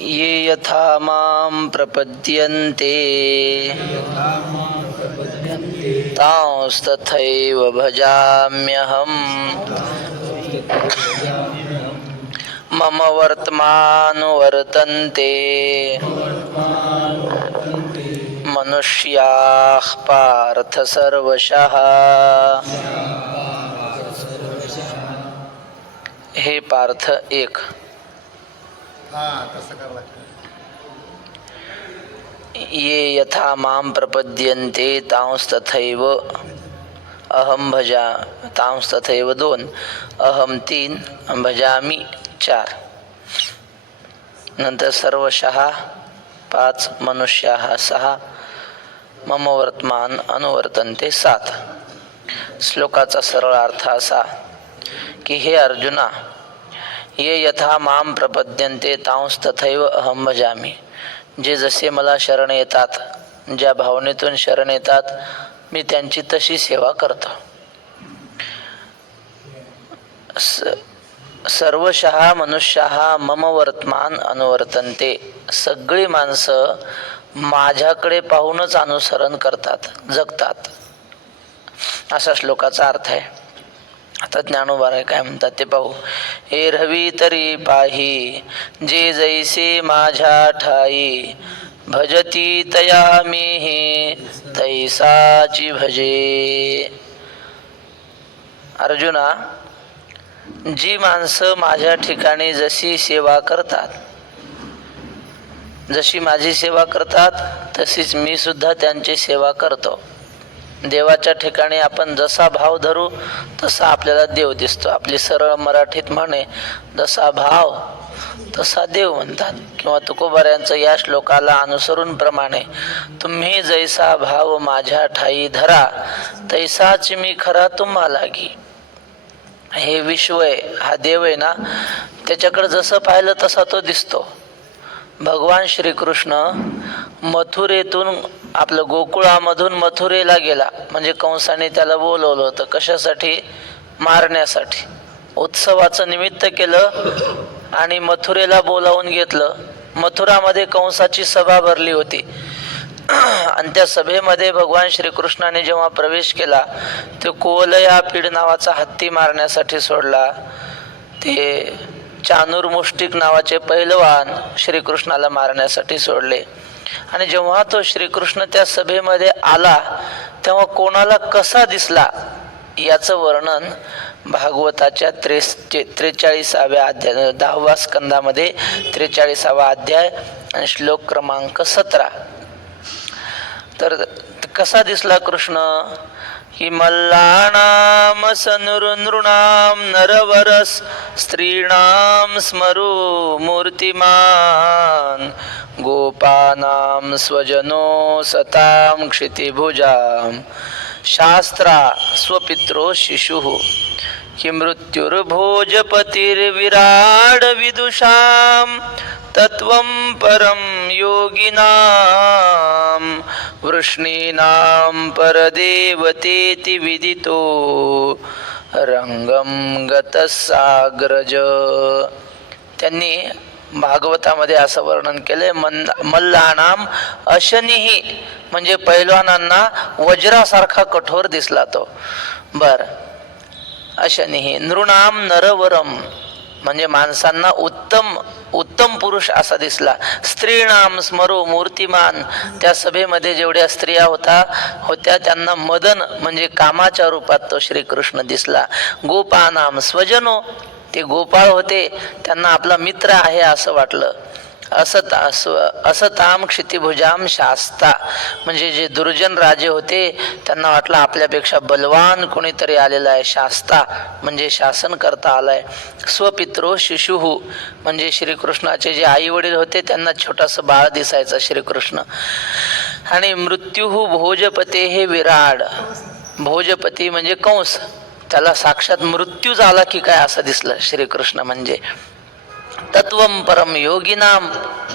ये यथा मां प्रपद्यन्ते तांस्तथैव भजाम्यहम् मम वर्त्मानुवर्तन्ते मनुष्याः पार्थ सर्वशः. हे पार्थ एक, ये यथा मां प्रपद्यन्ते तांस्तथैव अहम भजा, तांस्तथैव दोन, अहम तीन, भजामी चार, नंतर सर्वशः पाच, मनुष्याः सहा, मम वर्तमान अनुवर्तन्ते सात. श्लोकाचा सरळ अर्थ असा की हे अर्जुना, ये यथा माम प्रपद्यन्ते तांस्तथैव अहम भजामी. जे जसे मला शरण येतात, ज्या भावनेतून शरण येतात, मी त्यांची तशी सेवा करतो. सर्वशः मनुष्याः मम वर्तमान अनुवर्तन्ते. सगळी माणसं माझ्याकडे पाहूनच अनुसरण करतात, जगतात, असा श्लोकाचा अर्थ आहे. आता ज्ञानोबा काय म्हणतात ते पाहू. एरवी तरी पाही जे जैसे माझ्या ठाई, भजती तया मीही तैसाची भजे. अर्जुना, जी माणसं माझ्या ठिकाणी जशी सेवा करतात, जशी माझी सेवा करतात, तशीच मी सुद्धा त्यांची सेवा करतो. देवाच्या ठिकाणी आपण जसा भाव धरू तसा आपल्याला देव दिसतो. आपली सरळ मराठीत म्हणे, जसा भाव तसा देव म्हणतात. किंवा तुकोबाऱ्यांचं या श्लोकाला अनुसरून प्रमाणे, तुम्ही जैसा भाव माझ्या ठाई धरा, तैसाच मी खरा तुम्हा लागी. हे विश्व आहे, हा देव आहे ना, त्याच्याकडे जसं पाहिलं तसा तो दिसतो. भगवान श्रीकृष्ण मथुरेतून, आपलं गोकुळामधून मथुरेला गेला, म्हणजे कंसाने त्याला बोलवलं होतं. कशासाठी? मारण्यासाठी. उत्सवाचं निमित्त केलं आणि मथुरेला बोलावून घेतलं. मथुरामध्ये कंसाची सभा भरली होती आणि त्या सभेमध्ये भगवान श्रीकृष्णाने जेव्हा प्रवेश केला, ते कोवलयापीड नावाचा हत्ती मारण्यासाठी सोडला. ते चाणूरमुष्टिक नावाचे पैलवान श्रीकृष्णाला मारण्यासाठी सोडले. आणि जेव्हा तो श्रीकृष्ण त्या सभेमध्ये आला, तेव्हा कोणाला कसा दिसला याचं वर्णन भागवताच्या 43व्या अध्याय 10व्या स्कंदामध्ये 43वा अध्याय आणि श्लोक क्रमांक 17. तर कसा दिसला कृष्ण की मल्लानाम सनुनृणाम नरवरस स्त्रीणाम स्मरो मूर्तिमान गोपानाम स्वजनो सताम क्षितिभुजाम शास्त्रा स्वपित्रो शिशुः कि मृत्युर्भोजपतिर्विराड विदुषाम तत्वं परम योगिनाम वृष्णीनाम परदेवतेति विदितो रंगम गतसाग्रज. त्यांनी भागवतामध्ये असं वर्णन केलंय, मल्लानाम अशनीही, म्हणजे पैलवानांना वज्रासारखा कठोर दिसला तो. बर, अशनीही. नृणाम नरवरम, म्हणजे माणसांना उत्तम उत्तम पुरुष असा दिसला. स्त्रीणाम स्मरो मूर्तिमान, त्या सभेमध्ये जेवढ्या स्त्रिया होत्या त्यांना मदन म्हणजे कामाच्या रूपात तो श्रीकृष्ण दिसला. गोपानाम स्वजनो, ते गोपाळ होते, त्यांना आपला मित्र आहे असं वाटलं. असताम क्षितिभुजाम शास्ता, म्हणजे जे दुर्जन राजे होते त्यांना वाटलं आपल्यापेक्षा बलवान कोणीतरी आलेला आहे. शास्ता म्हणजे शासन करता आलाय. स्वपित्रो शिशुहू, म्हणजे श्रीकृष्णाचे जे आई वडील होते त्यांना छोटंसं बाळ दिसायचं श्रीकृष्ण. आणि मृत्युहू भोजपते हे विराड, भोजपती म्हणजे कंस, त्याला साक्षात मृत्यू झाला की काय असं दिसलं श्रीकृष्ण. म्हणजे तत्वम परम योगिनाम,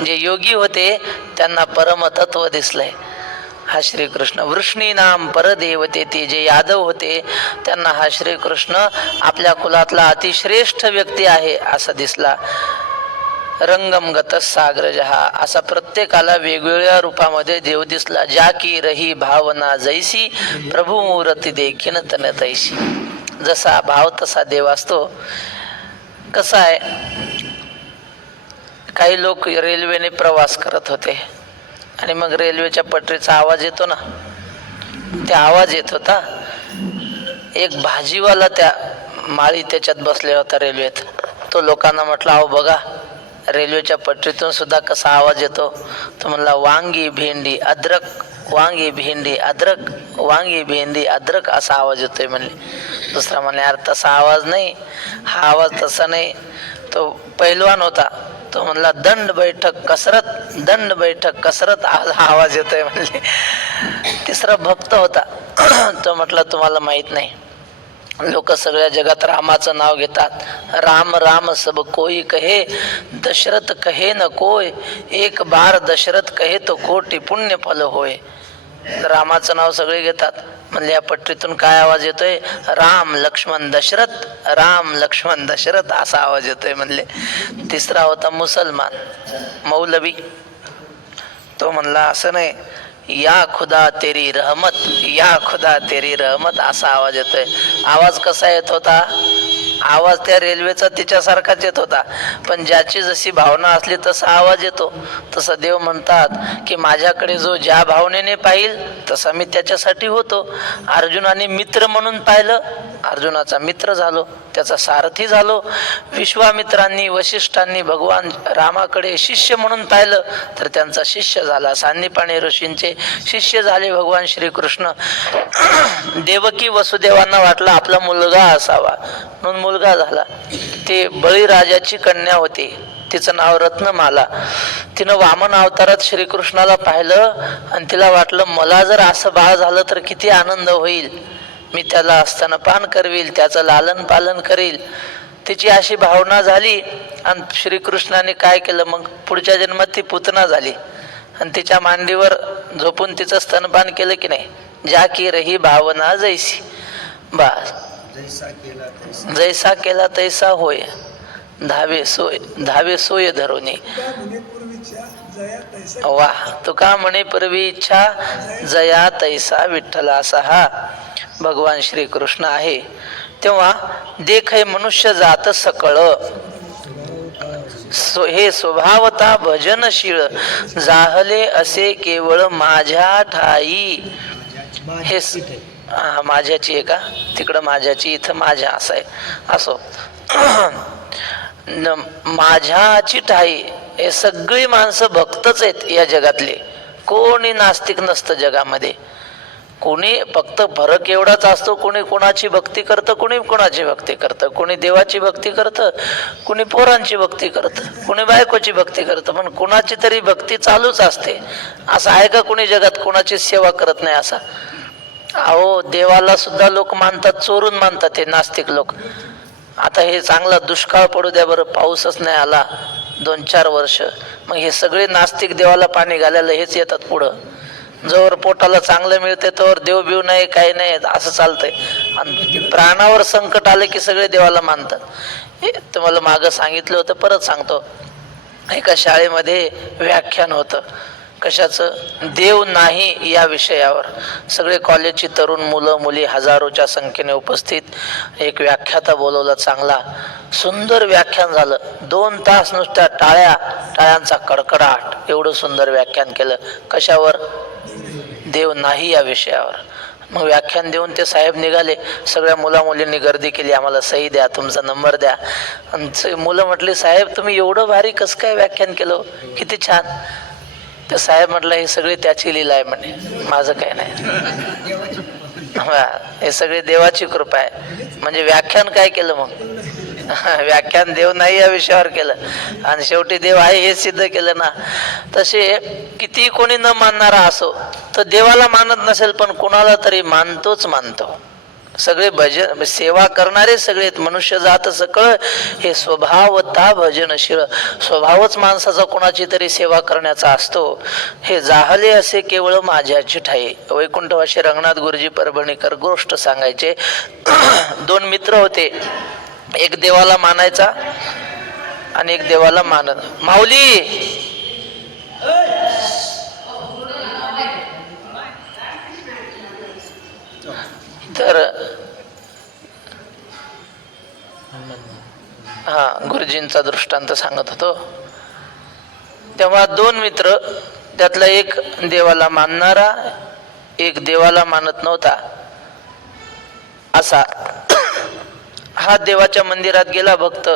जे योगी होते त्यांना परमतत्व दिसलंय हा श्रीकृष्ण. वृष्णीनाम परदेवते, ते जे यादव होते त्यांना हा श्रीकृष्ण आपल्या कुलातला अतिश्रेष्ठ व्यक्ती आहे असा दिसला. रंगम गत सागर जहा, असा प्रत्येकाला वेगवेगळ्या रूपामध्ये देव दिसला. ज्या की रही भावना जैसी, प्रभू मूर्ती देखीन तन तैसी. जसा भाव तसा देव असतो. कसा आहे, काही लोक रेल्वेने प्रवास करत होते आणि मग रेल्वेच्या पटरीचा आवाज येतो ना, त्या आवाज येत होता. एक भाजीवाला त्या माळी त्याच्यात बसले होता रेल्वेत. तो लोकांना म्हटला, अहो बघा रेल्वेच्या पटरीतून सुद्धा कसा आवाज येतो. तो म्हणला, वांगी भेंडी अद्रक, वांगी भेंडी अद्रक, वांगी भेंडी अद्रक असा आवाज येतोय म्हणले. दुसरा म्हणले, अरे तसा आवाज नाही, हा आवाज तसा नाही. तो पैलवान होता, तो म्हणला, दंड बैठक कसरत, दंड बैठक कसरत हा आवाज येतोय म्हणले. तिसरा भक्त होता, तो म्हटला, तुम्हाला माहित नाही, लोक सगळ्या जगात रामाचं नाव घेतात. राम राम सब कोई कहे, दशरथ कहे न कोय, एक बार दशरथ कहे तो कोटी पुण्य फल होय. रामाचं नाव सगळे घेतात. म्हणले या पटरीतून काय आवाज येतोय, राम लक्ष्मण दशरथ, राम लक्ष्मण दशरथ असा आवाज येतोय म्हणले. तिसरा होता मुसलमान मौलवी. तो म्हणला, असं नाही, या खुदा तेरी रहमत, या खुदा तेरी रहमत असा आवाज येतोय. आवाज कसा येत होता, आवाज त्या रेल्वेचा तिच्यासारखाच येत होता, पण ज्याची जशी भावना असली तसा आवाज येतो. तसं देव म्हणतात की माझ्याकडे जो ज्या भावनेने पाहिल तसा मी त्याच्यासाठी होतो. अर्जुनाने मित्र म्हणून पाहिलं, अर्जुनाचा मित्र झालो, त्याचा सारथी झालो. विश्वामित्रांनी वशिष्ठांनी भगवान रामाकडे शिष्य म्हणून पाहिलं तर त्यांचा शिष्य झाला. सांदीपाणी ऋषींचे शिष्य झाले भगवान श्रीकृष्ण. देवकी वसुदेवांना वाटलं आपला मुलगा असावा म्हणून मुलगा झाला. ते बळीराजाची कन्या होती, तिचं नाव रत्नमाला. तिनं वामन अवतारात श्रीकृष्णाला पाहिलं आणि तिला वाटलं मला जर असं बाळ झालं तर किती आनंद होईल, मी त्याला स्तनपान करवील, त्याचं लालन पालन करील. तिची अशी भावना झाली आणि श्रीकृष्णाने काय केलं, मग पुढच्या जन्मात ती पुतना झाली आणि तिच्या मांडीवर झोपून तिचं स्तनपान केलं की नाही. ज्या की रही भावना जैसी, बस जैसा केला तैसा होय, धावे सोय धरोनी. वा, तुका म्हणे पूर्वी इच्छा जया तैसा विठ्ठल असा हा भगवान श्रीकृष्ण आहे. तेव्हा देख मनुष्य जात सकळ, हे स्वभावता भजनशीळ, जाहले असे केवळ माझ्या ठाई. हे माझ्याची आहे का, तिकडं माझ्याची, इथं माझ्या असं आहे. असो, माझ्याची ठाई. हे सगळी माणसं भक्तच आहेत या जगातले, कोणी नास्तिक नसतं जगामध्ये. कोणी फक्त फरक एवढाच असतो, कोणी कोणाची भक्ती करतं, कोणी कोणाची भक्ती करतं, कोणी देवाची भक्ती करतं, कोणी पोरांची भक्ती करतं, कोणी बायकोची भक्ती करतं, पण कोणाची तरी भक्ती चालूच असते. असं आहे का कोणी जगात कोणाची सेवा करत नाही असा? अहो, देवाला सुद्धा लोक मानतात, चोरून मानतात हे नास्तिक लोक. आता हे चांगला दुष्काळ पडू द्या बरं, पाऊसच नाही आला 2-4 वर्ष, मग हे सगळे नास्तिक देवाला पाणी घालायला हेच येतात पुढं. जोवर पोटाला चांगलं मिळते तोवर देव बिव नाही, काही नाही, असं चालतंय. आणि प्राणावर संकट आले की सगळे देवाला मानतात. हे तुम्हाला मागं सांगितलं होतं, परत सांगतो. एका शाळेमध्ये व्याख्यान होतं, कशाचं, देव नाही या विषयावर. सगळे कॉलेजची तरुण मुलं मुली हजारोच्या संख्येने उपस्थित. एक व्याख्याता बोलवला, चांगला सुंदर व्याख्यान झालं. 2 तास नुसत्या टाळ्यांचा कडकडाट, एवढं सुंदर व्याख्यान केलं. कशावर, देव नाही या विषयावर. मग व्याख्यान देऊन ते साहेब निघाले. सगळ्या मुला मुलींनी गर्दी केली, आम्हाला सही द्या, तुमचा नंबर द्या. आणि मुलं म्हटली, साहेब तुम्ही एवढं भारी कसं काय व्याख्यान केलं, किती छान. तर साहेब म्हटलं, हे सगळे त्याची लीला आहे म्हणे, माझं काय नाही. हे सगळे देवाची कृपा आहे. म्हणजे व्याख्यान काय केलं मग, व्याख्यान देव नाही या विषयावर केलं आणि शेवटी देव आहे हे सिद्ध केलं ना. तसे किती कोणी न मानणारा असो तर देवाला मानत नसेल पण कोणाला तरी मानतोच मानतो. सगळे भजन सेवा करणारे सगळे मनुष्य जात सकळ, हे स्वभावता भजनशील. स्वभावच माणसाचा कोणाची तरी सेवा करण्याचा असतो. हे जाहले असे केवळ माझ्याची ठाई. वैकुंठवासी रंगनाथ गुरुजी परभणीकर गोष्ट सांगायचे. 2 मित्र होते. एक देवाला मानायचा आणि एक देवाला मानत. माऊली तर हा गुरुजींचा दृष्टांत सांगत होतो. तेव्हा दोन मित्र, त्यातला एक देवाला मानणारा, एक देवाला मानत नव्हता असा. हा देवाच्या मंदिरात गेला भक्त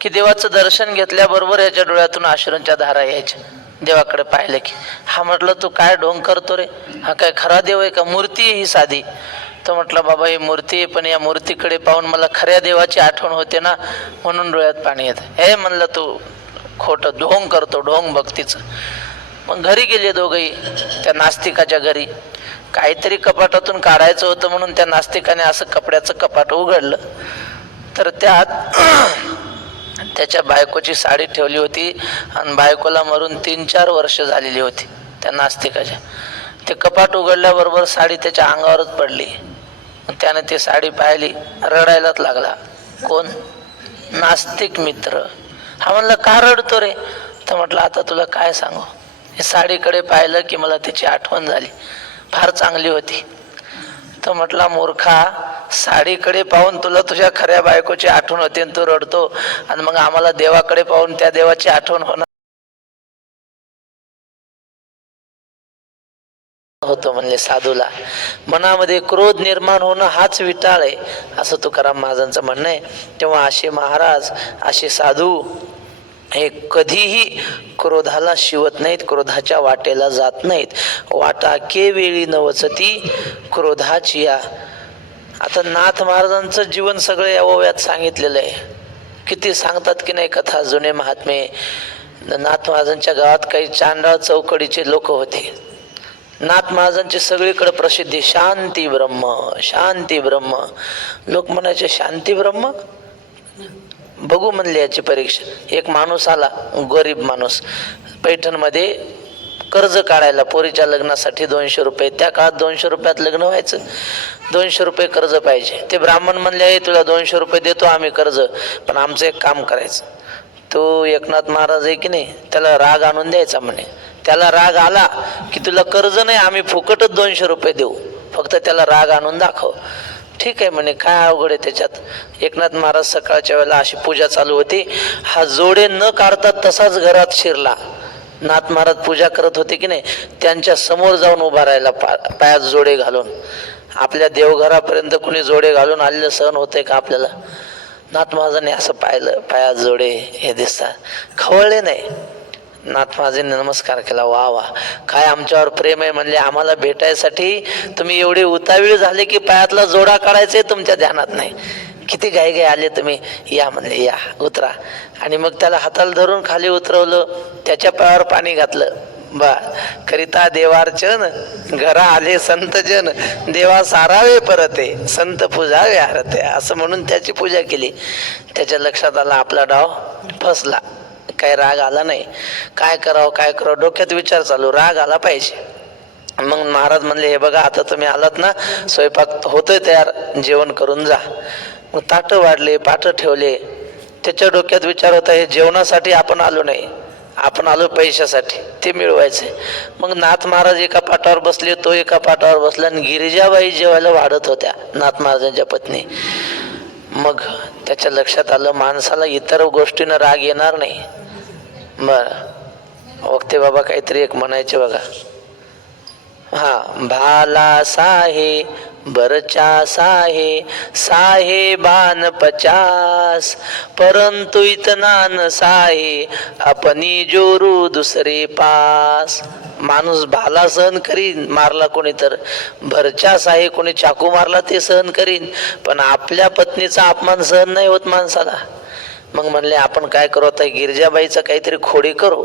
की देवाचं दर्शन घेतल्याबरोबर याच्या डोळ्यातून अश्रूंच्या धारा यायच्या. देवाकडे पाहिलं की हा म्हटलं तू काय ढोंग करतो रे, हा काय खरा देव आहे का, मूर्ती आहे ही साधी. तो म्हटला बाबा ही मूर्ती आहे, पण या मूर्तीकडे पाहून मला खऱ्या देवाची आठवण होते ना, म्हणून डोळ्यात पाणी येतं. हे म्हणलं तू खोटं ढोंग करतो, ढोंग भक्तीचं. मग घरी गेले दोघंही, त्या नास्तिकाच्या घरी. काहीतरी कपाटातून काढायचं होतं म्हणून त्या नास्तिकाने असं कपड्याचं कपाट उघडलं, तर त्यात त्याच्या बायकोची साडी ठेवली होती आणि बायकोला मरून 3-4 वर्ष झालेली होती त्या नास्तिकाच्या. ते कपाट उघडल्याबरोबर साडी त्याच्या अंगावरच पडली. त्याने ती साडी पाहिली, रडायलाच लागला. कोण? नास्तिक मित्र. हा म्हणला का रडतो रे? तर म्हटलं आता तुला काय सांगू, हे साडीकडे पाहिलं की मला त्याची आठवण झाली, फार चांगली होती. तर म्हटला मूर्खा, साडीकडे पाहून तुला तुझ्या खऱ्या बायकोची आठवण होते आणि तू रडतो, आणि मग आम्हाला देवाकडे पाहून त्या देवाची आठवण होणार होतो म्हणले. साधूला मनामध्ये क्रोध निर्माण होणं हाच विटाळ आहे, असं तुकाराम महाराजांचं म्हणणं आहे. तेव्हा असे महाराज, असे साधू हे कधीही क्रोधाला शिवत नाहीत, क्रोधाच्या वाटेला जात नाहीत. वाटा केवेळी नवचती क्रोधाची या. आता नाथ महाराजांचं जीवन सगळं या ओव्यात सांगितलेलं आहे. किती सांगतात की नाही कथा, जुने महात्मे. नाथ महाराजांच्या गावात काही चांडाळ चौकडीचे लोक होते. नाथ महाराजांची सगळीकडे प्रसिद्धी, शांती ब्रह्म, शांती ब्रह्म. लोक म्हणायचे शांती ब्रह्म, बघू म्हणले याची परीक्षा. एक माणूस आला, गरीब माणूस, पैठणमध्ये कर्ज काढायला पोरीच्या लग्नासाठी 200 रुपये. त्या काळात 200 रुपयात लग्न व्हायचं. 200 रुपये कर्ज पाहिजे. ते ब्राह्मण म्हणले आहे तुला 200 रुपये देतो आम्ही कर्ज, पण आमचं एक काम करायचं. तो एकनाथ महाराज आहे की नाही, त्याला राग आणून द्यायचा म्हणे. त्याला राग आला की तुला कर्ज नाही, आम्ही फुकटच 200 रुपये देऊ, फक्त त्याला राग आणून दाखव. ठीक आहे म्हणे, काय अवघड आहे त्याच्यात. एकनाथ महाराज सकाळच्या वेळेला अशी पूजा चालू होती, हा जोडे न काढता तसाच घरात शिरला. नाथ महाराज पूजा करत होते की नाही, त्यांच्या समोर जाऊन उभा राहिला, पायात जोडे घालून. आपल्या देवघरापर्यंत कुणी जोडे घालून आलेलं सहन होतंय का आपल्याला? नाथ महाराजांनी असं पाहिलं, पायात जोडे हे दिसतात, खवळले नाही. नाथ महाराजांनी नमस्कार केला. वा वा, काय आमच्यावर प्रेम आहे म्हणले. आम्हाला भेटायसाठी तुम्ही एवढे उतावीळ झाले की पायातला जोडा काढायचे तुमच्या ध्यानात नाही. किती घाई घाई आले तुम्ही, या म्हणले, या उतरा. आणि मग त्याला हाताला धरून खाली उतरवलं, त्याच्या पायावर पाणी घातलं. बा करिता देवार्चन, घरा आले संतजन, देवा सारावे परते, संत पूजावे आरते, असं म्हणून त्याची पूजा केली. त्याच्या लक्षात आला आपला डाव फसला. काय राग आला नाही. काय करावं काय करावं, डोक्यात विचार चालू, राग आला पाहिजे. मग महाराज म्हणले, हे बघा आता तुम्ही आलात ना, स्वयंपाक होतोय तयार, जेवण करून जा. मग ताटं वाढले, पाटं ठेवले. त्याच्या डोक्यात विचार होता, हे जेवणासाठी आपण आलो नाही, आपण आलो पैशासाठी, ते मिळवायचे. मग नाथ महाराज एका पाटावर बसले, तो एका पाटावर बसला, आणि गिरिजाबाई जेवायला वाढत होत्या, नाथ महाराजांच्या पत्नी. मग त्याच्या लक्षात आलं माणसाला इतर गोष्टीनं राग येणार नाही. बरं वक्ते बाबा काहीतरी एक म्हणायचे बघा, हा, भाला साहे बरचा साहे, साहेबान 50, परंतु इतना न साहे, अपनी जोरू दुसरे पास. माणूस भाला सहन करीन, मारला कोणी तर, भरच्या साहे कोणी चाकू मारला ते सहन करीन, पण आपल्या पत्नीचा अपमान सहन नाही होत माणसाला. मग म्हणले आपण काय करू आता, गिरजाबाईचा काहीतरी खोडी करू.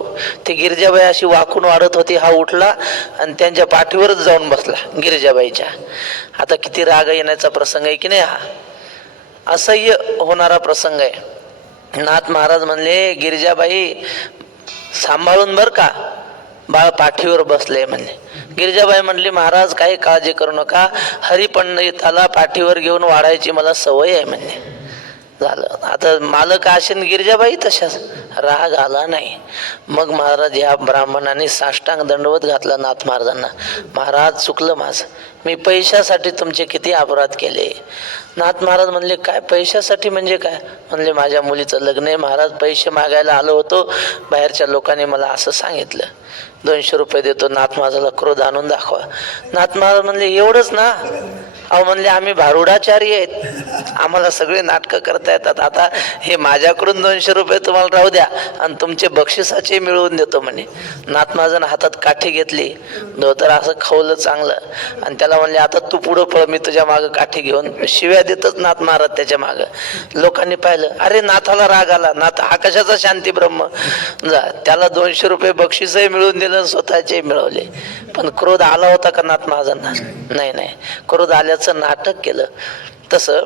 ती गिरजाबाई अशी वाकून वाढत होती, हा उठला आणि त्यांच्या पाठीवरच जाऊन बसला गिरजाबाईच्या. आता किती राग येण्याचा प्रसंग आहे की नाही, हा असह्य होणारा प्रसंग आहे. नाथ महाराज म्हणले, गिरजाबाई सांभाळून बर का, बाळ पाठीवर बसले म्हणले. गिरजाबाई म्हणली, महाराज काही काळजी करू नका, हरिपंडिताला पाठीवर घेऊन वाढायची मला सवय आहे म्हणले. झालं. आता मालक आशीन गिरजाबाई तशाच, राग आला नाही. मग महाराज या ब्राह्मणाने साष्टांग दंडवत घातला नाथ महाराजांना. महाराज चुकलं माझं, मी पैशासाठी तुमचे किती अपराध केले. नाथ महाराज म्हणले काय पैशासाठी म्हणजे काय? म्हणले माझ्या मुलीचं लग्न आहे महाराज, पैसे मागायला आलो होतो, बाहेरच्या लोकांनी मला असं सांगितलं, 200 रुपये देतो. नाथ महाराजाला क्रोध आणून दाखवा. नाथ महाराज म्हणले एवढंच ना? अहो म्हणले आम्ही भारुडाचारी आहेत, आम्हाला सगळे नाटकं करता येतात. आता हे माझ्याकडून 200 रुपये तुम्हाला राहू द्या आणि तुमचे बक्षिसाचे मिळवून देतो म्हणे. नाथ महाराजांनी हातात काठी घेतली, धोतर असं खवलं चांगलं आणि त्याला म्हणले आता तू पुढं पळ, मी तुझ्या मागं काठी घेऊन. शिव्या देतच नाथ महाराज त्याच्या मागं. लोकांनी पाहिलं, अरे नाथाला राग आला, नाथ हा कशाचा शांती ब्रह्म. त्याला 200 रुपये बक्षीसही मिळवून दिलं, स्वतःचे मिळवले. पण क्रोध आला होता का नाथ महाराजांना? नाही. क्रोध आल्याचं नाटक केलं. तसं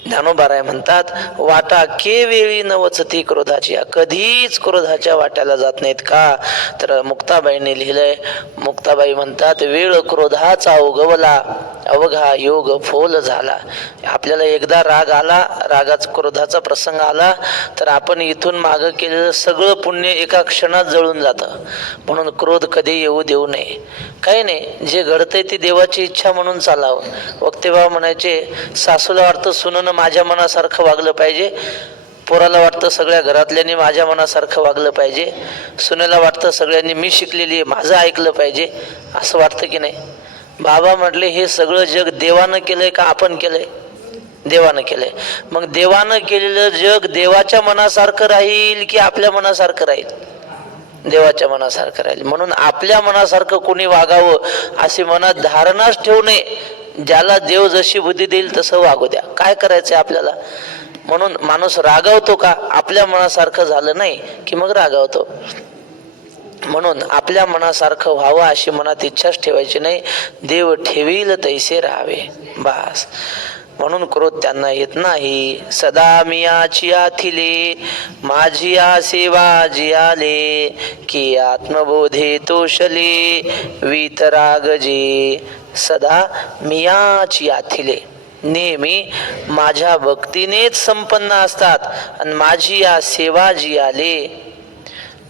ज्ञानोबाराय म्हणतात, वाटा केवेळी नवचती क्रोधाची, कधीच क्रोधाच्या वाट्याला जात नाहीत. का तर मुक्ताबाईंनी लिहिलंय. मुक्ताबाई म्हणतात, वेळ क्रोधाचा उगवला, अवघा योग फोल झाला. आपल्याला एकदा राग आला, रागाचा क्रोधाचा प्रसंग आला तर आपण इथून मागं केलेलं सगळं पुण्य एका क्षणात जळून जातं. म्हणून क्रोध कधी येऊ देऊ नये. काही नाही, जे घडतंय ती देवाची इच्छा म्हणून चालावं. वक्तेबाबा म्हणायचे, सासूला वाटतं सुननं माझ्या मनासारखं वागलं पाहिजे, पोराला वाटतं सगळ्या घरातल्यांनी माझ्या मनासारखं वागलं पाहिजे, सुनेला वाटतं सगळ्यांनी मी शिकलेली आहे माझं ऐकलं पाहिजे. असं वाटतं की नाही? बाबा म्हटले हे सगळं जग देवानं केलंय का आपण केलंय? देवानं केलंय. मग देवानं केलेलं जग देवाच्या मनासारखं राहील की आपल्या मनासारखं राहील? देवाच्या मनासारखं राहील. म्हणून आपल्या मनासारखं कोणी वागावं अशी मनात धारणाच ठेवू नये. ज्याला देव जशी बुद्धी देईल तसं वागू द्या. काय करायचंय आपल्याला? म्हणून माणूस रागावतो का? आपल्या मनासारखं झालं नाही की मग रागावतो. म्हणून आपल्या मनासारखं व्हावं अशी मनात इच्छाच ठेवायची नाही. देव ठेवील तैसे राहावे बास. म्हणून क्रोध त्यांना येत नाही. सदा मियाची आथिले, माझी आ सेवा जियाले, की आत्मबोधे तोषले, वीतराग जे. सदा मियाची आथिले, नेहमी माझ्या भक्तीनेच संपन्न असतात आणि माझी या सेवा जियाले.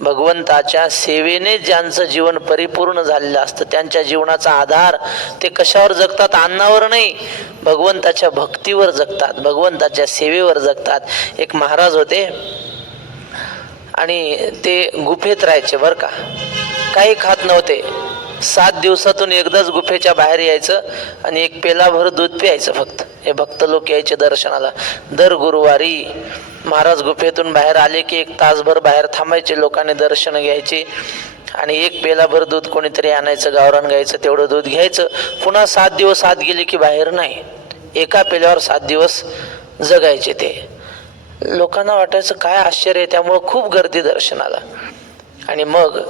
भगवंताच्या सेवेने ज्यांचं जीवन परिपूर्ण झालेलं असतं त्यांच्या जीवनाचा आधार ते कशावर जगतात? अन्नावर नाही, भगवंताच्या भक्तीवर जगतात, भगवंताच्या सेवेवर जगतात. एक महाराज होते आणि ते गुफेत राहायचे बरं का, काही खात नव्हते. 7 दिवसातून एकदाच गुफेच्या बाहेर यायचं आणि एक पेलाभर दूध प्यायचं फक्त. हे भक्त लोक यायचे दर्शनाला. दर गुरुवारी महाराज गुफेतून बाहेर आले की 1 तासभर बाहेर थांबायचे, लोकांनी दर्शन घ्यायचे आणि एक पेलाभर दूध कोणीतरी आणायचं, गावरान गायचं, तेवढं दूध घ्यायचं. पुन्हा 7 दिवस आत गेले की बाहेर नाही. एका पेल्यावर 7 दिवस जगायचे ते. लोकांना वाटायचं काय आश्चर्य आहे. त्यामुळं खूप गर्दी दर्शनाला. आणि मग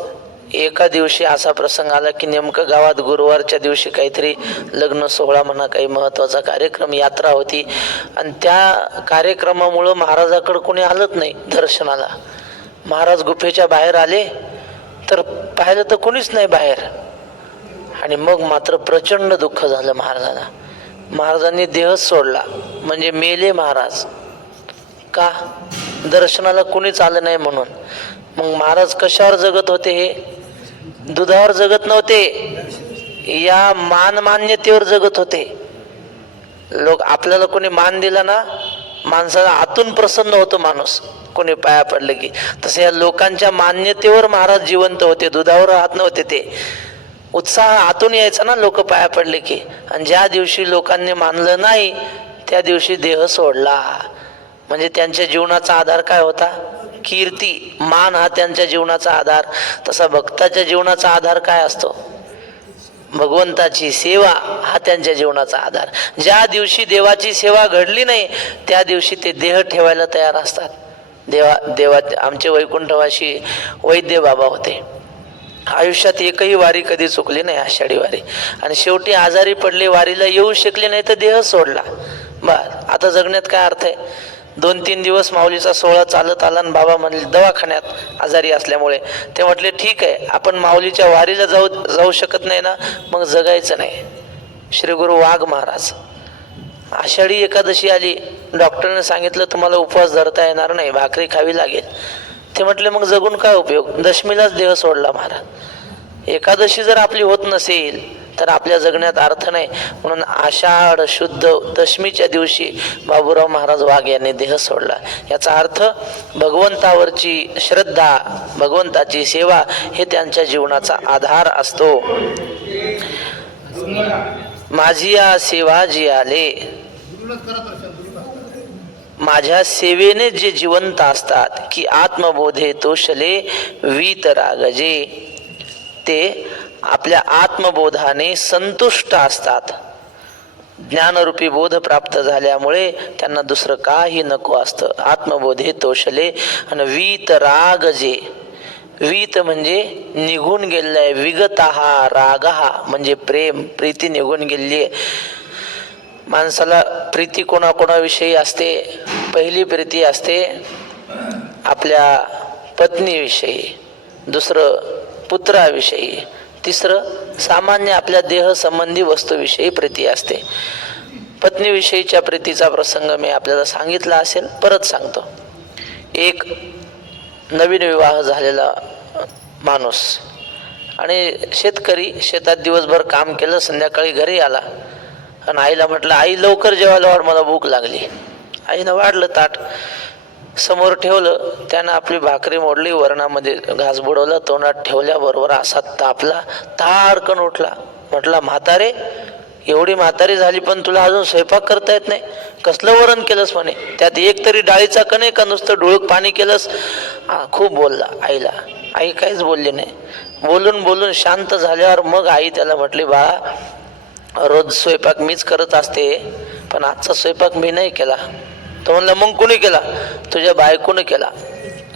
एका दिवशी असा प्रसंग आला की नेमकं गावात गुरुवारच्या दिवशी काहीतरी लग्न सोहळा म्हणा, काही महत्वाचा कार्यक्रम, यात्रा होती आणि त्या कार्यक्रमामुळं महाराजाकडे कोणी आलंच नाही दर्शनाला. महाराज गुफेच्या बाहेर आले तर पाहिलं तर कोणीच नाही बाहेर. आणि मग मात्र प्रचंड दुःख झालं महाराजांना. महाराजांनी देहच सोडला, म्हणजे मेले महाराज. का? दर्शनाला कोणीच आलं नाही म्हणून. मग महाराज कशावर जगत होते? हे दुधावर जगत नव्हते, या मान्यतेवर जगत होते. लोक आपल्याला कोणी मान दिला ना, माणसाला आतून प्रसन्न होतो माणूस कोणी पाया पडलं की. तसे या लोकांच्या मान्यतेवर महाराज जिवंत होते, दुधावर राहत नव्हते. ते उत्साह आतून यायचा ना लोक पाया पडले की. आणि ज्या दिवशी लोकांनी मानलं नाही त्या दिवशी देह सोडला. म्हणजे त्यांच्या जीवनाचा आधार काय होता? कीर्ती, मान हा त्यांच्या जीवनाचा आधार. तसा भक्ताच्या जीवनाचा आधार काय असतो? भगवंताची सेवा हा त्यांच्या जीवनाचा आधार. ज्या दिवशी देवाची सेवा घडली नाही त्या दिवशी ते देह ठेवायला तयार असतात. देवा आमचे वैकुंठवासी वैद्य बाबा होते. आयुष्यात एकही वारी कधी चुकली नाही, आषाढी वारी. आणि शेवटी आजारी पडले, वारीला येऊ शकले नाही तर देह सोडला. बस, आता जगण्यात काय अर्थ आहे? 2-3 दिवस माऊलीचा सोहळा चालत आला आणि बाबा म्हणले दवाखान्यात आजारी असल्यामुळे. ते म्हटले ठीक आहे, आपण माऊलीच्या वारीला जाऊ शकत नाही ना, मग जगायचं नाही. श्री गुरु वाघ महाराज आषाढी एकादशी आली, डॉक्टरने सांगितलं तुम्हाला उपवास धरता येणार नाही, भाकरी खावी लागेल. ते म्हटले मग जगून काय उपयोग, दशमीलाच देह सोडला महाराज. एकादशी जर आपली होत नसेल तर आपल्या जगण्यात अर्थ नाही. म्हणून आषाढ शुद्ध दशमीच्या दिवशी बाबूराव महाराज वाघ यांनी देह सोडला. याचा अर्थ भगवंतावरची श्रद्धा, भगवंताची सेवा हे त्यांच्या जीवनाचा आधार असतो. माझी या सेवा जी आले, माझ्या सेवेने जे जिवंत असतात की आत्मबोधे तोषले वीतरागजे, ते आपल्या आत्मबोधाने संतुष्ट असतात. ज्ञानरूपी बोध प्राप्त झाल्यामुळे त्यांना दुसरं काही नको असतं. आत्मबोधे तोषले आणि वीतरागजे, वीत म्हणजे निघून गेलेला आहे, विगतहा रागहा म्हणजे प्रेम, प्रीती निघून गेली आहे. माणसाला प्रीती कोणाकोणाविषयी असते? पहिली प्रीती असते आपल्या पत्नीविषयी, दुसरं पुत्राविषयी, तिसरं सामान्य आपल्या देह संबंधी वस्तूविषयी प्रीती असते. पत्नीविषयीच्या प्रीतीचा प्रसंग मी आपल्याला सांगितला असेल, परत सांगतो. एक नवीन विवाह झालेला माणूस आणि शेतकरी शेतात दिवसभर काम केलं, संध्याकाळी घरी आला आणि आईला म्हटलं आई लवकर जेवायला वाढ, मला भूक लागली. आईनं वाढलं ताट समोर ठेवलं, त्यानं आपली भाकरी मोडली, वरणामध्ये घास बुडवला, तोंडात ठेवल्याबरोबर असा तापला, ताडकन उठला. म्हटला म्हातारे, एवढी म्हातारी झाली पण तुला अजून स्वयंपाक करता येत नाही, कसलं वरण केलंस म्हणे, त्यात एक तरी डाळीचा कणे का नुसतं डोळक पाणी केलंस. खूप बोलला आईला. आई काहीच बोलली नाही. बोलून बोलून शांत झाल्यावर मग आई त्याला म्हटली बाळा, रोज स्वयंपाक मीच करत असते पण आजचा स्वयंपाक मी नाही केला. तो म्हणला मग कोणी केला? तुझ्या बायकोने केला.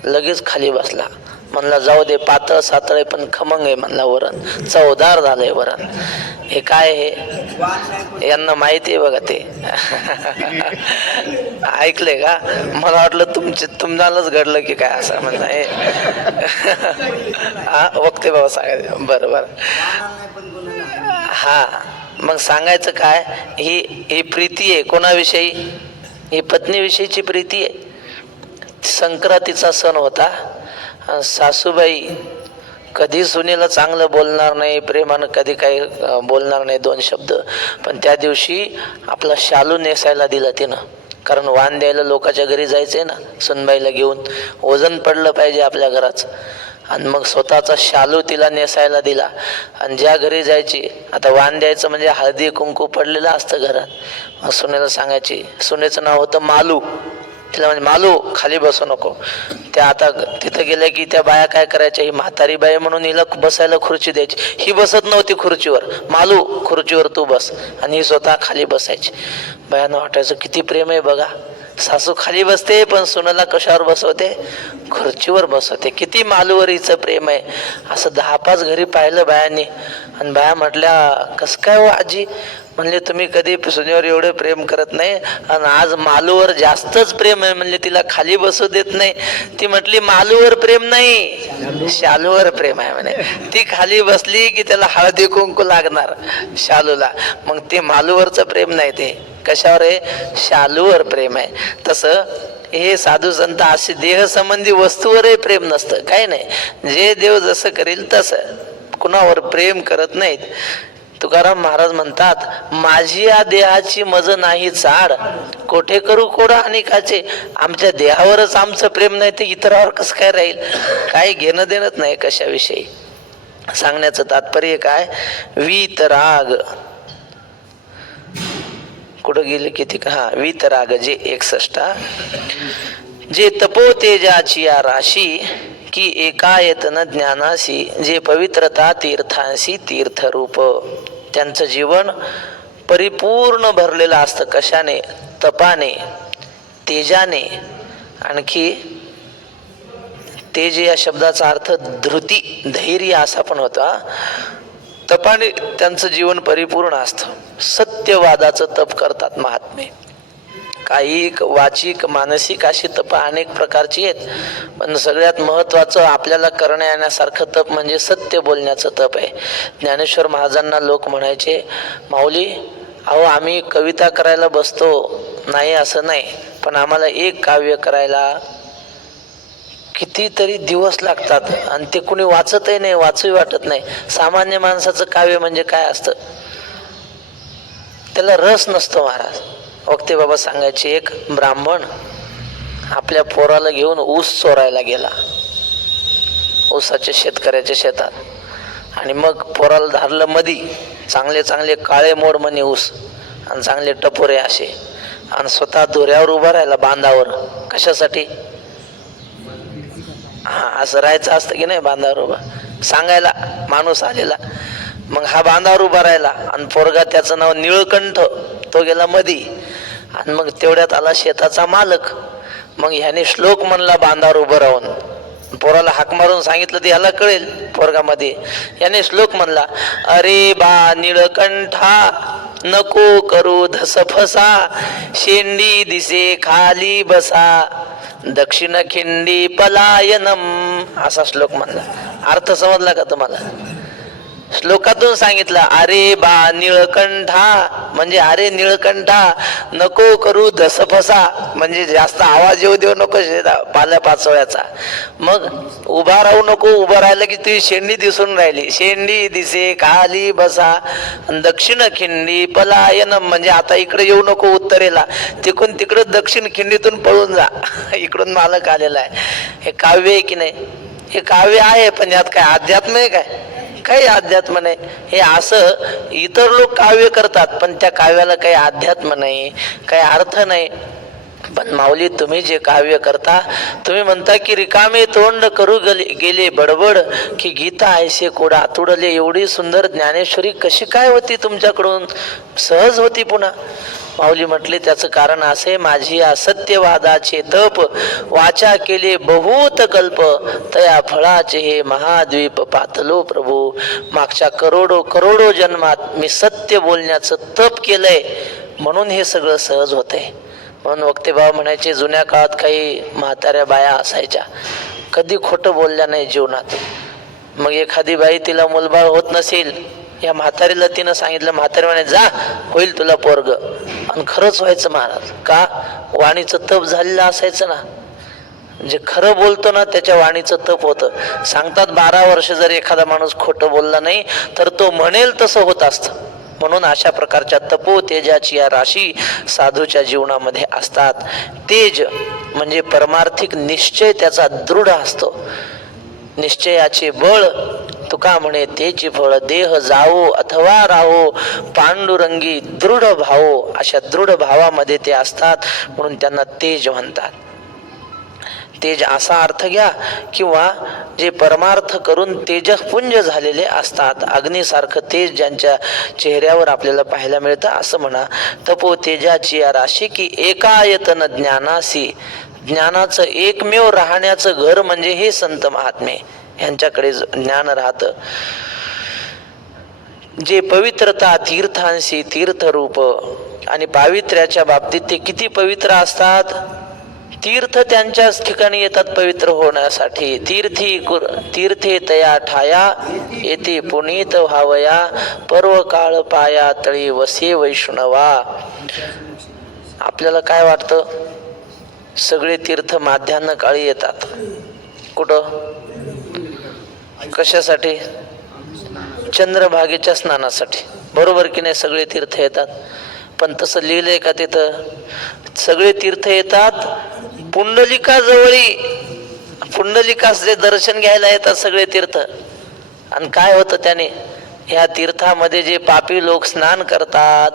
लगेच खाली बसला. म्हणला जाऊ दे, पातळ सातळ आहे पण खमंग आहे म्हणला वरण, चवदार झालंय वरण. हे काय हे यांना माहिती आहे बघा ते. ऐकले का? मला वाटलं तुम्हालाच घडलं की काय असं म्हणलं. हा वक्ते बाबा सांगायचं. बरं बरं. हा मग सांगायचं काय, ही प्रीती आहे कोणाविषयी? ही पत्नीविषयीची प्रीती आहे. संक्रांतीचा सण होता. सासूबाई कधी सुनेला चांगलं बोलणार नाही, प्रेमानं कधी काही बोलणार नाही, दोन शब्द, पण त्या दिवशी आपला शालू नेसायला दिला तिनं. कारण वाण द्यायला लोकांच्या घरी जायचंय ना, सुनबाईला घेऊन वजन पडलं पाहिजे आपल्या घराचं. आणि मग स्वतःचा शालू तिला नेसायला दिला. आणि ज्या घरी जायची, आता वाण द्यायचं म्हणजे हळदी कुंकू पडलेलं असतं घरात. मग सुनेला सांगायची, सुनेचं नाव होतं मालू. तिला म्हणजे मालू खाली बसू नको. त्या आता तिथं गेल्या की त्या बाया काय करायच्या, ही म्हातारी बाई म्हणून हिला बसायला खुर्ची द्यायची. ही बसत नव्हती खुर्चीवर, मालू खुर्चीवर तू बस, आणि ही स्वतः खाली बसायची. बायांना वाटायचं किती प्रेम आहे बघा, सासू खाली बसते पण सुनेला कशावर बसवते? खुर्चीवर बसवते. किती मालूवर हिचं प्रेम आहे. असं 10-5 घरी पाहिलं बायांनी. आणि बाया म्हटल्या कसं काय हो आजी? म्हणले तुम्ही कधी सुनेवर एवढे प्रेम करत नाही आणि आज मालूवर जास्तच प्रेम आहे. म्हणले तिला खाली बसू देत नाही. ती म्हटली मालूवर प्रेम नाही, शालूवर प्रेम आहे म्हणे. ती खाली बसली की त्याला हळदी कुंकू लागणार शालूला. मग ते मालूवरचं प्रेम नाही, ते कशावर आहे? शालूवर प्रेम आहे. तसं हे साधू संत असे देह संबंधी वस्तूवरही प्रेम नसतं, काही नाही. जे देव जसं करेल तसं, कुणावर प्रेम करत नाहीत. तुकाराम महाराज म्हणतात, माझी या देहाची मज नाही चाड, कोठे करू कोडा अनेकाचे. आमच्या देहावरच आमचं प्रेम नाही ते इतरावर कसं काय राहील? काही घेणं देणंच नाही कशाविषयी. सांगण्याचं तात्पर्य काय? वीतराग कुठं गेले किती का? हा वीतराग जे 61. जे तपो तेजाची या राशी की एकायतन ज्ञानासी, जे पवित्रता तीर्थांशी तीर्थरूप. त्यांचं जीवन परिपूर्ण भरलेलं असतं. कशाने? तपाने, तेजाने. आणखी तेज या शब्दाचा अर्थ धृती, धैर्य असा पण होता. तपाने त्यांचं जीवन परिपूर्ण असतं. सत्यवादाचं तप करतात महात्मे. कायिक, वाचिक, मानसिक अशी तप अनेक प्रकारची आहेत. पण सगळ्यात महत्वाचं आपल्याला करण्या येण्यासारखं तप म्हणजे सत्य बोलण्याचं तप आहे. ज्ञानेश्वर महाराजांना लोक म्हणायचे, माऊली अहो आम्ही कविता करायला बसतो नाही असं नाही, पण आम्हाला एक काव्य करायला कितीतरी दिवस लागतात आणि ते कुणी वाचतही नाही, वाचूही वाटत नाही. सामान्य माणसाचं काव्य म्हणजे काय असतं, त्याला रस नसतो. महाराज वक्ते बाबा सांगायचे, एक ब्राह्मण आपल्या पोराला घेऊन ऊस चोरायला गेला ऊसाच्या शेतकऱ्याच्या शेतात, आणि मग पोराला धरलं मधी. चांगले चांगले काळे मोड म्हणे ऊस आणि चांगले टपोरे असे, आणि स्वतः दोऱ्यावर उभा राहिला बांधावर. कशासाठी? हा, असं राहायचं असतं की नाही बांधावर उभा, सांगायला माणूस आलेला. मग हा बांधावर उभा राहिला आणि पोरगा, त्याचं नाव निळकंठ, तो गेला मधी. आणि मग तेवढ्यात आला शेताचा मालक. मग ह्याने श्लोक म्हणला बांधावर उभं राहून, पोराला हाक मारून सांगितलं ते ह्याला कळेल पोरगामध्ये. याने श्लोक म्हणला, अरे बा निळकंठा नको करू धसफसा, शेंडी दिसे खाली बसा, दक्षिण खिंडी पलायनम, असा श्लोक म्हणला. अर्थ समजला का तुम्हाला? श्लोकातून सांगितलं, अरे बा निळकंठा म्हणजे अरे निळकंठा नको करू धसफसा, म्हणजे जास्त आवाज येऊ देऊ नको पाल्या पाचोळ्याचा. मग उभा राहू नको, उभं राहिलं की तुझी शेंडी दिसून राहिली, शेंडी दिसे खाली बसा, दक्षिण खिंडी पलायनम म्हणजे आता इकडे येऊ नको उत्तरेला, तिकडून तिकडं दक्षिण खिंडीतून पळून जा, इकडून मालक आलेला आहे. हे काव्य आहे की नाही? हे काव्य आहे, पण यात काय अध्यात्म आहे काय? काही अध्यात्म नाही. हे असं इतर लोक काव्य करतात, पण त्या काव्याला काही अध्यात्म नाही, काही अर्थ नाही. पण माऊली, तुम्ही जे काव्य करता, तुम्ही म्हणता की रिकामे तोंड करू गेले बडबड, की गीता ऐसे कोडा तुडले. एवढी सुंदर ज्ञानेश्वरी कशी काय होती तुमच्याकडून? सहज होती. पुन्हा माऊली म्हटले, त्याचं कारण असे, माझी असत्यवादाचे तप, वाचा केले बहुत कल्प, तया फळाचे हे महाद्वीप पातलो प्रभू. मागच्या करोडो जन्मात मी सत्य बोलण्याचं तप केलंय, म्हणून हे सगळं सहज होतंय. म्हणून वक्ते बाबा म्हणायचे, जुन्या काळात काही म्हाताऱ्या बाया असायच्या, कधी खोटं बोलल्या नाही जीवनात. मग एखादी बाई, तिला मुलबाळ होत नसेल, या म्हातारीला तिनं सांगितलं, म्हातारी म्हणे, जा होईल तुला पोरग. आणि खरंच व्हायचं महाराज. का? वाणीचं तप झालेलं असायचं ना. जे खरं बोलतो ना त्याच्या वाणीचं तप होतं. सांगतात 12 वर्ष जर एखादा माणूस खोटं बोलला नाही तर तो म्हणेल तसं होत असतं. म्हणून अशा प्रकारच्या तपो तेजाची या राशी साधूच्या जीवनामध्ये असतात. तेज म्हणजे परमार्थिक निश्चय त्याचा दृढ असतो. निश्चयाचे बळ तुका म्हणे तेची फळ, देह जावो अथवा राहो पांडुरंगी दृढ भावो. अशा दृढ भावामध्ये ते असतात, म्हणून त्यांना तेज म्हणतात. तेज असा अर्थ घ्या, किंवा जे परमार्थ करून तेजपुंज झालेले असतात, अग्नीसारखं तेज ज्यांच्या चेहऱ्यावर आपल्याला पाहायला मिळतं, असं म्हणा. तपो तेजाची या राशी की एकायतन ज्ञानासी, ज्ञानाचं एकमेव राहण्याचं घर म्हणजे हे संत महात्मे, यांच्याकडे ज्ञान राहतं. जे पवित्रता तीर्थांशी तीर्थरूप, आणि पावित्र्याच्या बाबतीत ते किती पवित्र असतात. तीर्थ त्यांच्याच ठिकाणी येतात पवित्र होण्यासाठी. तीर्थे तया ठाया येते पुनीत व्हावया, पर्व काळ पाया तळी वसे वैष्णवा. आपल्याला काय वाटतं? सगळे तीर्थ माध्यान्ह काळी येतात. कुठं? कशासाठी? चंद्रभागेच्या स्नानासाठी. बरोबर की नाही? सगळे तीर्थ येतात. पण तसं लिहिलंय का तिथं? सगळे तीर्थ येतात पुंडलिका जवळी, पुंडलिकाचे दर्शन घ्यायला येतात सगळे तीर्थ. आणि काय होतं त्याने? ह्या तीर्थामध्ये जे पापी लोक स्नान करतात,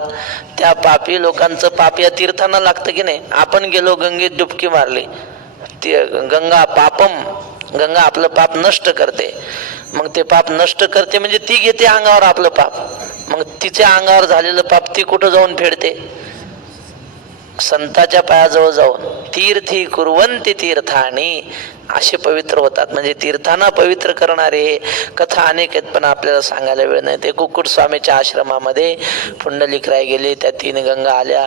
त्या पापी लोकांचं पाप या तीर्थांना लागतं की नाही? आपण गेलो गंगेत डुबकी मारली, गंगा पापम, गंगा आपलं पाप नष्ट करते. मग ते पाप नष्ट करते म्हणजे ती घेते अंगावर आपलं पाप. मग तिच्या अंगावर झालेलं पाप ती कुठं जाऊन फेडते? संताच्या पायाजवळ जाऊन. तीर्थी कुर्वंती तीर्थानी, असे पवित्र होतात. म्हणजे तीर्थांना पवित्र करणारे कथा अनेक आहेत, पण आपल्याला सांगायला वेळ नाही. ते कुक्कुट स्वामीच्या आश्रमामध्ये पुंडलिकराय गेले, त्या 3 गंगा आल्या.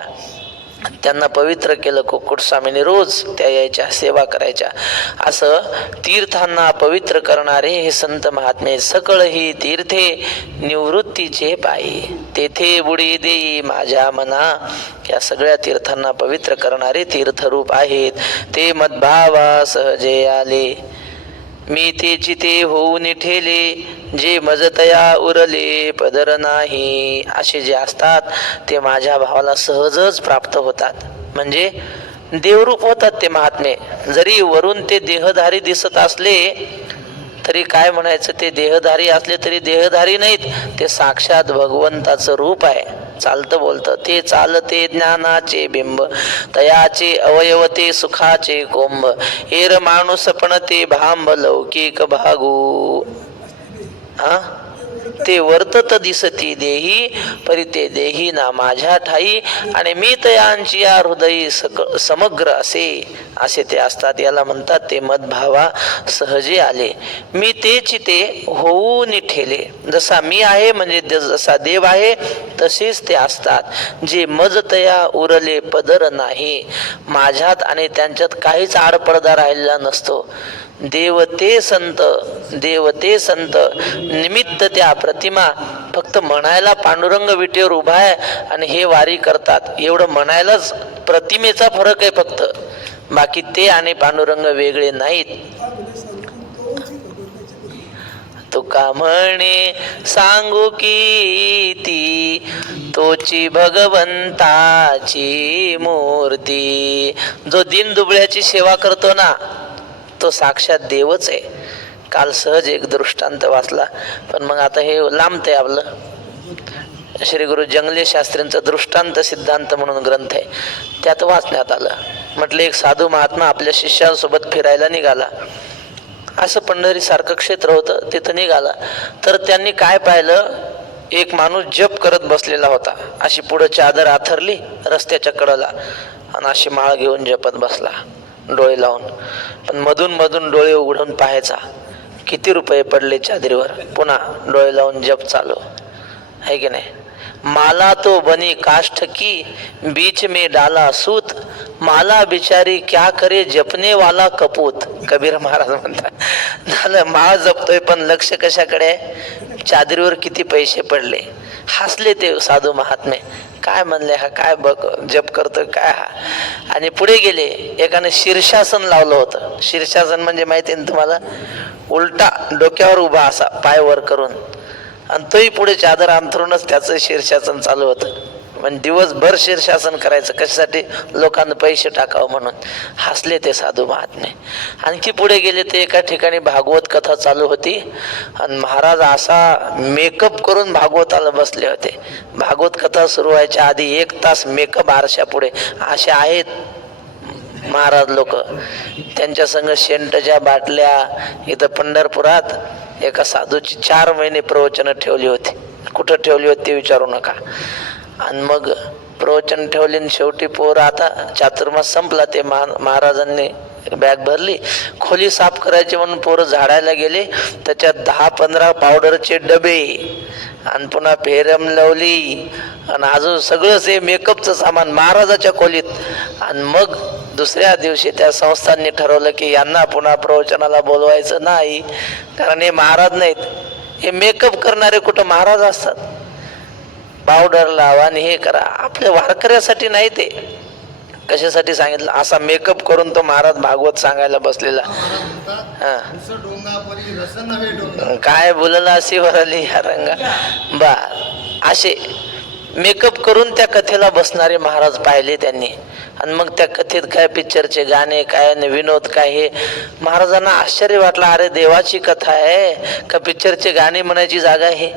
त्यांना पवित्र केलं. कुक्कुट स्वामींनी रोज त्या यायच्या, सेवा करायच्या. असं तीर्थांना पवित्र करणारे हे संत महात्मे सकळ ही तीर्थे निवृत्तीचे पायी, तेथे बुडी देई माझ्या मना. या सगळ्या तीर्थांना पवित्र करणारे तीर्थरूप आहेत. ते मद्भावा सहजे आले, मी तेची ते होऊन ठेले, जे मजतया उरले पदर नाही. असे जे असतात ते माझ्या भावाला सहजच प्राप्त होतात. म्हणजे देवरूप होतात ते महात्मे. जरी वरून ते देहधारी दिसत असले तरी काय म्हणायचं, ते देहधारी असले तरी देहधारी नाहीत, ते साक्षात भगवंताचं रूप आहे. चालतं बोलतं ते चालते ज्ञानाचे बिंब, तयाचे अवयव ते सुखाचे कोंब, एर माणूस पण ते भांब लौकिक भागू. ते वर्तत दिसती देही, परी ते देही ना माझ्या ठाई, आणि मी तयांची या हृदयी समग्र असे ते असतात. याला म्हणतात ते मद्भावा सहजे आले, मी तेची ते होऊन ठेले. जसा मी आहे म्हणजे जसा देव आहे तसेच ते असतात. जे मज तया उरले पदर नाही, माझ्यात आणि त्यांच्यात काहीच आडपडदा राहिलेला नसतो. देव ते संत निमित्त त्या प्रतिमा. फक्त म्हणायला पांडुरंग विटेवर उभा आहे आणि हे वारी करतात एवढं म्हणायलाच प्रतिमेचा फरक आहे फक्त. बाकी ते आणि पांडुरंग वेगळे नाहीत. तुका म्हणे सांगू कीती, तोची भगवंताची मूर्ती. जो दिन दुबळ्याची सेवा करतो ना तो साक्षात देवच आहे. काल सहज एक दृष्टांत वाचला, पण मग आता हे लांबतंय आपलं. श्री गुरु जंगले शास्त्रींचा दृष्टांत सिद्धांत म्हणून ग्रंथ आहे, त्यात वाचण्यात आलं. म्हटलं एक साधू महात्मा आपल्या शिष्यांसोबत फिरायला निघाला. असं पंढरी सारखं क्षेत्र होतं, तिथं निघाला. तर त्यांनी काय पाहिलं, एक माणूस जप करत बसलेला होता. अशी पुढं चादर आथरली रस्त्याच्या कडेला आणि अशी माळ घेऊन जपत बसला डोळे लावून. पण मधून मधून डोळे उघडून पाहायचा किती रुपये पडले चादरीवर. पुन्हा डोळे लावून जप चालू आहे की नाही. माला तो बनी काष्ठ की बीच में डाला सूत, माला बिचारी क्या करे जपने वाला कपूत. कबीर महाराज म्हणतात झालं माळ जपतोय पण लक्ष कशाकडे आहे, चादरीवर किती पैसे पडले. हसले ते साधू महात्मे. काय म्हणले हा काय बघ जप करतोय काय हा. आणि पुढे गेले. एकाने शीर्षासन लावलं होतं. शीर्षासन म्हणजे माहिती ना तुम्हाला, उलटा डोक्यावर उभा असा पाय वर करून, आणि तोही पुढे चादर अंथरूनच त्याचं शीर्षासन चालू होतं. म्हणजे दिवसभर शीर्षासन करायचं कशासाठी, लोकांना पैसे टाकावं म्हणून. हसले ते साधू महात्मे. आणखी पुढे गेले ते एका ठिकाणी भागवत कथा चालू होती आणि महाराज असा मेकअप करून भागवताला बसले होते. भागवत कथा सुरू व्हायच्या आधी 1 तास मेकअप आरशा पुढे. असे आहेत महाराज लोक. त्यांच्या संग शेंटच्या बाटल्या. इथं पंढरपुरात एका साधूची 4 महिने प्रवचन ठेवली होती. कुठं ठेवली होती ते विचारू नका. आणि मग प्रवचन ठेवले आणि शेवटी पोर आता चातुर्मास संपला. ते महाराजांनी बॅग भरली, खोली साफ करायची म्हणून पोरं झाडायला गेले. त्याच्यात 10-15 पावडरचे डबे आणि पुन्हा फेरम लवली आणि अजून सगळंच हे मेकअपचं सामान महाराजाच्या खोलीत. आणि मग दुसऱ्या दिवशी त्या संस्थांनी ठरवलं की यांना पुन्हा प्रवचनाला बोलवायचं नाही, कारण हे महाराज नाहीत. हे मेकअप करणारे कुठं महाराज असतात. पावडर लावा आणि हे करा, आपल्या वारकऱ्यासाठी नाही. ते कशासाठी सांगितलं, असा मेकअप करून तो महाराज भागवत सांगायला बसलेला. काय बोलला अशी वरली या रंगा बा. असे मेकअप करून त्या कथेला बसणारे महाराज पाहिले त्यांनी. आणि मग त्या कथेत काय पिक्चरचे गाणे काय विनोद काय, हे महाराजांना आश्चर्य वाटलं. अरे देवाची कथा आहे का पिक्चरचे गाणे म्हणायची जागा आहे.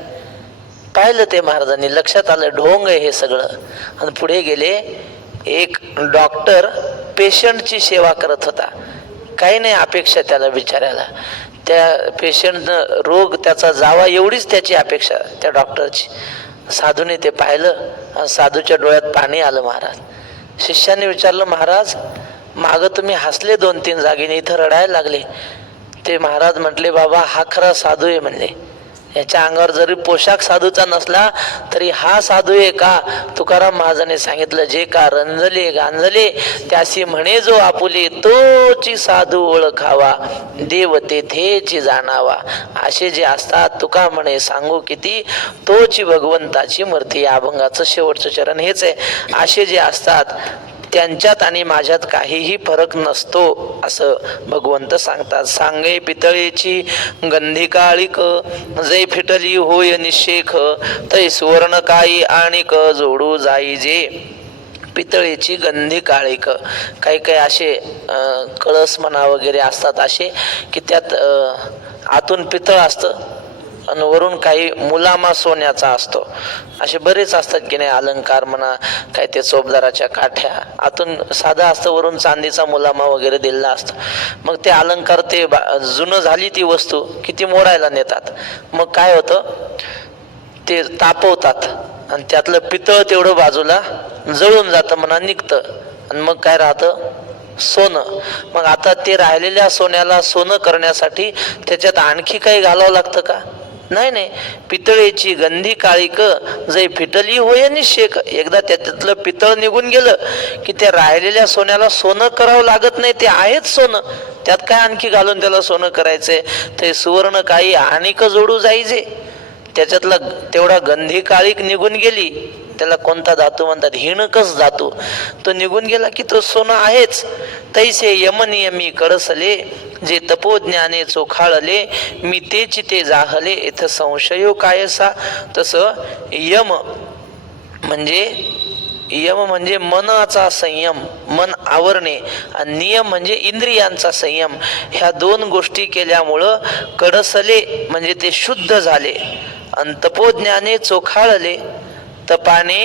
पाहिलं ते महाराजांनी, लक्षात आलं ढोंग आहे हे सगळं. आणि पुढे गेले. एक डॉक्टर पेशंटची सेवा करत होता. काही नाही अपेक्षा त्याला बिचाऱ्याला, त्या पेशंटनं रोग त्याचा जावा एवढीच त्याची अपेक्षा त्या डॉक्टरची. साधूने ते पाहिलं आणि साधूच्या डोळ्यात पाणी आलं. महाराज शिष्याने विचारलं, महाराज मागं तुम्ही हसले 2-3 जागेने, इथं रडायला लागले. ते महाराज म्हटले, बाबा हा खरा साधू आहे म्हणले. याच्या अंगावर जरी पोशाख साधूचा नसला तरी हा साधू आहे का? तुकाराम महाराजांनी सांगितलं, जे का रंजले गांजले त्यासी म्हणे जो आपुले, तोची साधू ओळखावा देव तेथेची जाणावा. असे जे असतात तुका म्हणे सांगू किती, तोची भगवंताची मूर्ती. या अभंगाचं शेवटचं चरण हेच आहे. असे जे असतात त्यांच्यात आणि माझ्यात काहीही फरक नसतो असं भगवंत सांगतात. सांगे पितळेची गंधी काळिक, जै फिटली होय निशेख, तै सुवर्ण काही आणिक जोडू जाई जे. पितळेची गंधी काळिक, काही काही असे कळस म्हणा वगैरे असतात असे की त्यात आतून पितळ असतं आणि वरून काही मुलामा सोन्याचा असतो. असे बरेच असतात की नाही अलंकार म्हणा, काय ते चोपदाराच्या काठ्या आतून साधा असतं, वरून चांदीचा मुलामा वगैरे दिलेला असतो. मग ते अलंकार ते जुनं झाली ती वस्तू किती मोडायला नेतात. मग काय होतं, ते तापवतात आणि त्यातलं पितळ तेवढं बाजूला जळून जातं म्हणा, निघतं. आणि मग काय राहतं, सोनं. मग आता ते राहिलेल्या सोन्याला सोनं करण्यासाठी त्याच्यात आणखी काही घालावं लागतं का? नाही नाही. पितळेची गंधी काळिक, जै फिटली होय निशेख. एकदा त्याच्यातलं पितळ निघून गेलं की त्या राहिलेल्या सोन्याला सोनं करावं लागत नाही, ते आहेच सोनं. त्यात काय आणखी घालून त्याला सोनं करायचंय. ते सुवर्ण काही आणिक जोडू जाईजे. त्याच्यातला तेवढा गंधी काळिक निघून गेली, त्याला कोणता धातू म्हणतात, हिणकस धातू, तो निघून गेला की तो सोनं आहेच. तैसे यमनियमी कडसले, जे तपोज्ञाने चोखाळले, मी तेची ते जाहले इथं संशयो कायसा. तसं यम म्हणजे मनाचा संयम, मन आवरणे, आणि नियम म्हणजे इंद्रियांचा संयम. ह्या दोन गोष्टी केल्यामुळं कडसले म्हणजे ते शुद्ध झाले, आणि तपोज्ञाने चोखाळले, तपाने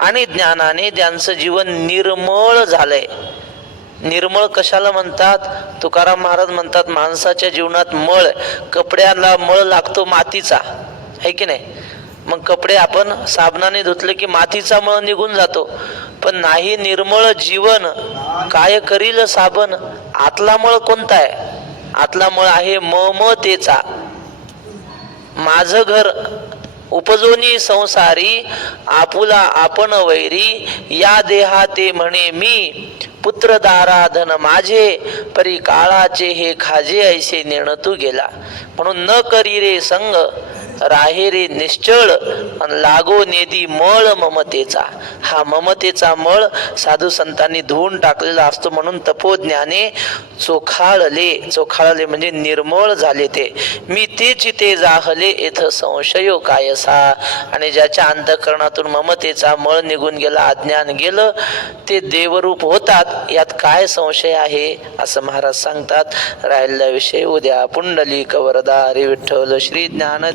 आणि ज्ञानाने त्यांचं जीवन निर्मळ झालंय. निर्मळ कशाला म्हणतात? तुकाराम महाराज म्हणतात, माणसाच्या जीवनात मळ, कपड्याला मळ लागतो मातीचा, आहे की नाही. मग कपडे आपण साबणाने धुतले की मातीचा मळ निघून जातो. पण नाही, निर्मळ जीवन काय करील साबण. आतला मळ कोणता आहे? आतला मळ आहे ममतेचा. माझं घर उपजोनी संसारी, आपुला आपण वैरी, या देहाते म्हणे मी, पुत्र दारा धन माझे, परी काळाचे हे खाजे ऐसे नेणतू गेला. म्हणून न करी रे संग, राहे रे निश्चळ, लागो नेदी मळ ममतेचा. हा ममतेचा मळ साधू संतांनी धुवून टाकलेला असतो. म्हणून तपोज्ञाने चोखाळले म्हणजे निर्मळ झाले ते. मी तेची ते जाहले इथं संशयो कायसा. आणि ज्याच्या अंतःकरणातून ममतेचा मळ निघून गेला, अज्ञान गेलं, ते देवरूप होतात. यात काय संशय आहे असं महाराज सांगतात. राहिलेला विषय उद्या. पुंडलिक वरदा हरी विठ्ठल श्री ज्ञान